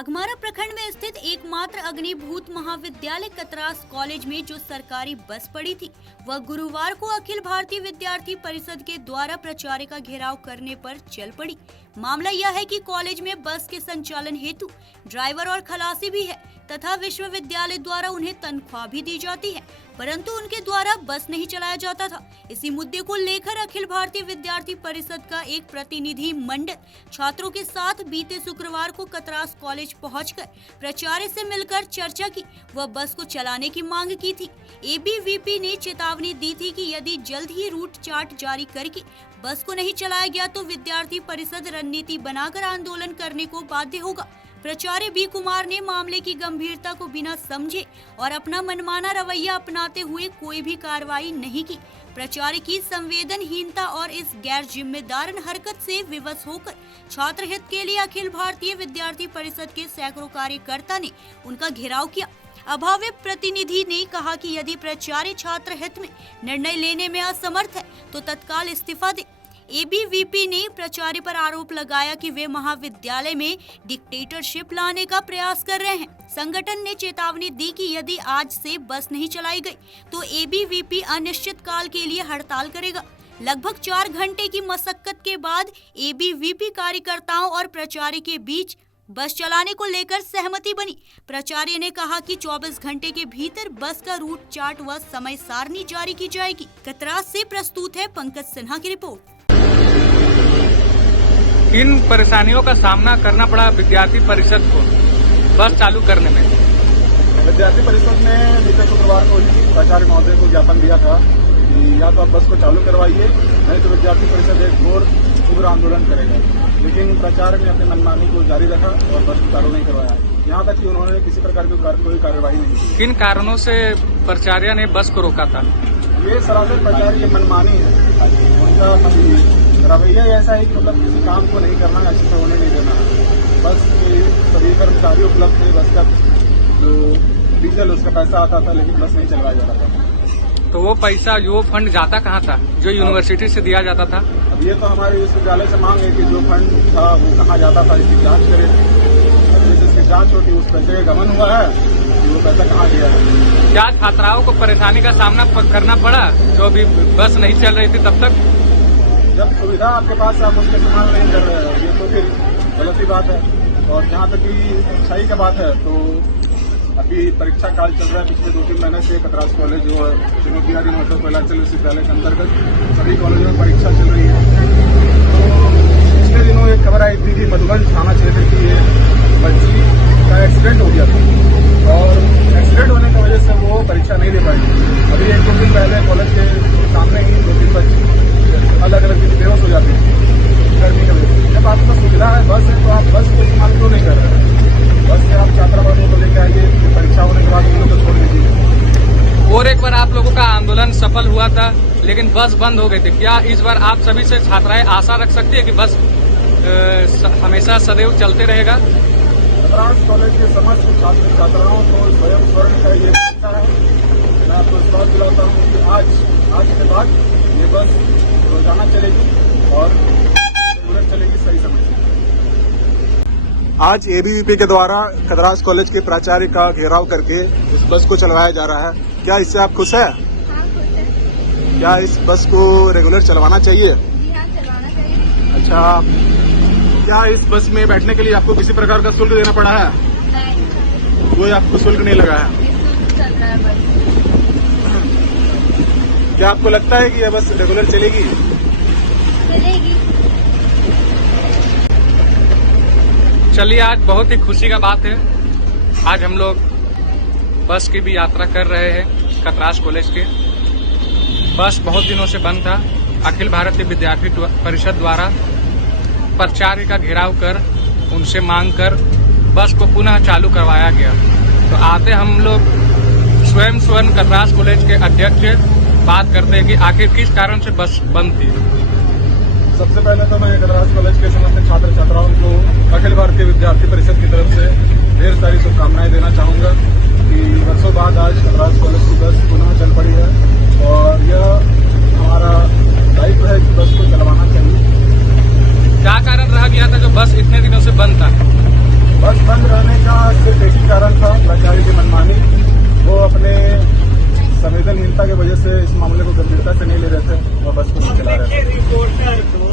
बाघमारा प्रखंड में स्थित एकमात्र अग्निभूत महाविद्यालय कतरास कॉलेज में जो सरकारी बस पड़ी थी वह गुरुवार को अखिल भारतीय विद्यार्थी परिषद के द्वारा प्राचार्य का घेराव करने पर चल पड़ी। मामला यह है कि कॉलेज में बस के संचालन हेतु ड्राइवर और खलासी भी है तथा विश्वविद्यालय द्वारा उन्हें तनख्वाह भी दी जाती है, परंतु उनके द्वारा बस नहीं चलाया जाता था। इसी मुद्दे को लेकर अखिल भारतीय विद्यार्थी परिषद का एक प्रतिनिधि मंडल छात्रों के साथ बीते शुक्रवार को कतरास कॉलेज पहुंचकर प्राचार्य से मिलकर चर्चा की व बस को चलाने की मांग की थी। एबीवीपी ने चेतावनी दी थी कि यदि जल्द ही रूट चार्ट जारी करके बस को नहीं चलाया गया तो विद्यार्थी परिषद रणनीति बनाकर आंदोलन करने को बाध्य होगा। प्राचार्य बी कुमार ने मामले की गंभीरता को बिना समझे और अपना मनमाना रवैया अपनाते हुए कोई भी कार्रवाई नहीं की। प्राचार्य की संवेदनहीनता और इस गैर जिम्मेदार हरकत से विवश होकर छात्र हित के लिए अखिल भारतीय विद्यार्थी परिषद के सैकड़ों कार्यकर्ता ने उनका घेराव किया। अभावित प्रतिनिधि ने कहा कि यदि प्राचार्य छात्र हित में निर्णय लेने में असमर्थ है तो तत्काल इस्तीफा दे। एबीवीपी ने प्राचार्य पर आरोप लगाया कि वे महाविद्यालय में डिक्टेटरशिप लाने का प्रयास कर रहे हैं। संगठन ने चेतावनी दी कि यदि आज से बस नहीं चलाई गई तो एबीवीपी अनिश्चित काल के लिए हड़ताल करेगा। लगभग 4 घंटे की मशक्कत के बाद एबीवीपी कार्यकर्ताओं और प्राचार्य के बीच बस चलाने को लेकर सहमति बनी। प्राचार्य ने कहा कि 24 घंटे के भीतर बस का रूट चार्ट व समय सारणी जारी की जाएगी। कतरास से प्रस्तुत है पंकज सिन्हा की रिपोर्ट। किन परेशानियों का सामना करना पड़ा विद्यार्थी परिषद को बस चालू करने में? विद्यार्थी परिषद ने बीते शुक्रवार को प्राचार्य महोदय को ज्ञापन दिया था कि या तो आप बस को चालू करवाइए नहीं तो विद्यार्थी परिषद एक घोर उग्र आंदोलन करेगा। लेकिन प्राचार्य ने अपनी मनमानी को जारी रखा और बस को चालू नहीं करवाया। यहाँ तक कि उन्होंने किसी प्रकार की कोई कार्यवाही नहीं की। किन कारणों से प्राचार्य ने बस को रोका था? ये सरासर प्राचार्य की मनमानी है। उनका रवैया ऐसा है कि मतलब किसी काम को नहीं करना, अच्छे से होने नहीं देना। बस सभी कर्मचारी उपलब्ध थे, बस का जो डीजल उसका पैसा आता था लेकिन बस नहीं चलवाया जाता था। तो वो पैसा जो फंड जाता कहाँ था जो यूनिवर्सिटी से दिया जाता था? अब ये तो हमारे विश्वविद्यालय से मांग है कि जो फंड था वो कहाँ जाता था इसकी जांच करें। जिसकी जांच होती उस पैसे का गमन हुआ है कि वो पैसा कहाँ गया है। क्या छात्राओं को परेशानी का सामना करना पड़ा जो अभी बस नहीं चल रही थी तब तक? जब सुविधा आपके पास आप उसका इस्तेमाल नहीं कर रहे हैं ये तो फिर गलत ही बात है। और जहाँ तक कि अच्छाई का बात है तो अभी परीक्षा काल चल रहा है। पिछले 2-3 महीने से कतरास कॉलेज और चुनौतियारी मोटर कोयलांचल विश्वविद्यालय के अंतर्गत सभी कॉलेजों में परीक्षा चल रही है। तो पिछले दिनों एक खबर आई थी कि मधुबन थाना क्षेत्र की बच्ची का एक्सीडेंट हो गया था और एक्सीडेंट होने की वजह से वो परीक्षा नहीं दे पाई। अभी 1-2 दिन पहले कॉलेज के सामने ही 2-3 बच्ची अलग अलग बेहोश हो जाती है गर्मी की वजह से। जब आपके पास सुविधा है बस है तो आप बस को इस्तेमाल क्यों नहीं कर रहे हैं? बस से आप छात्रावासों को लेकर आइए, परीक्षा होने के बाद उन लोगों को छोड़ दीजिए। और एक बार आप लोगों का आंदोलन सफल हुआ था लेकिन बस बंद हो गई थी। क्या इस बार आप सभी से छात्राएं आशा रख सकती है कि बस हमेशा सदैव चलते रहेगा? कतरास कॉलेज के समस्त छात्र छात्राओं को स्वयं स्वर्ण का ये है। मैं आपको विश्वास दिलाता हूँ कि आज के बाद ये बस रोजाना चलेगी और चलेगी सही समय से। आज एबीवीपी के द्वारा कतरास कॉलेज के प्राचार्य का घेराव करके उस बस को चलवाया जा रहा है। क्या इससे आप खुश हैं? हाँ, खुश है। क्या इस बस को रेगुलर चलवाना चाहिए? जी हाँ, चलवाना चाहिए। अच्छा, क्या इस बस में बैठने के लिए आपको किसी प्रकार का शुल्क देना पड़ा है? नहीं, कोई आपको शुल्क नहीं लगा है? निःशुल्क चल रहा है बस। क्या आपको लगता है कि यह बस रेगुलर चलेगी? चलेगी। चलिए, आज बहुत ही खुशी का बात है। आज हम लोग बस की भी यात्रा कर रहे हैं कतरास कॉलेज के। बस बहुत दिनों से बंद था। अखिल भारतीय विद्यार्थी परिषद द्वारा प्राचार्य का घेराव कर उनसे मांग कर बस को पुनः चालू करवाया गया। तो आते हम लोग स्वयं कतरास कॉलेज के अध्यक्ष बात करते हैं कि आखिर किस कारण से बस बंद थी। सबसे पहले तो मैं कतरास कॉलेज के समस्त छात्र छात्राओं को अखिल भारतीय विद्यार्थी परिषद की तरफ से ढेर सारी शुभकामनाएं देना चाहूंगा कि वर्षों बाद आज कतरास कॉलेज की बस पुनः चल पड़ी है और यह हमारा दायित्व है कि बस को चलवाना चाहिए। क्या कारण रह गया था जो बस इतने दिनों से बंद था? बस बंद रहने कारण था प्राचार्य की मनमानी। वो अपने संवेदनहीनता की वजह से इस मामले को गंभीरता से नहीं ले रहे थे और बस को नहीं चला रहे थे।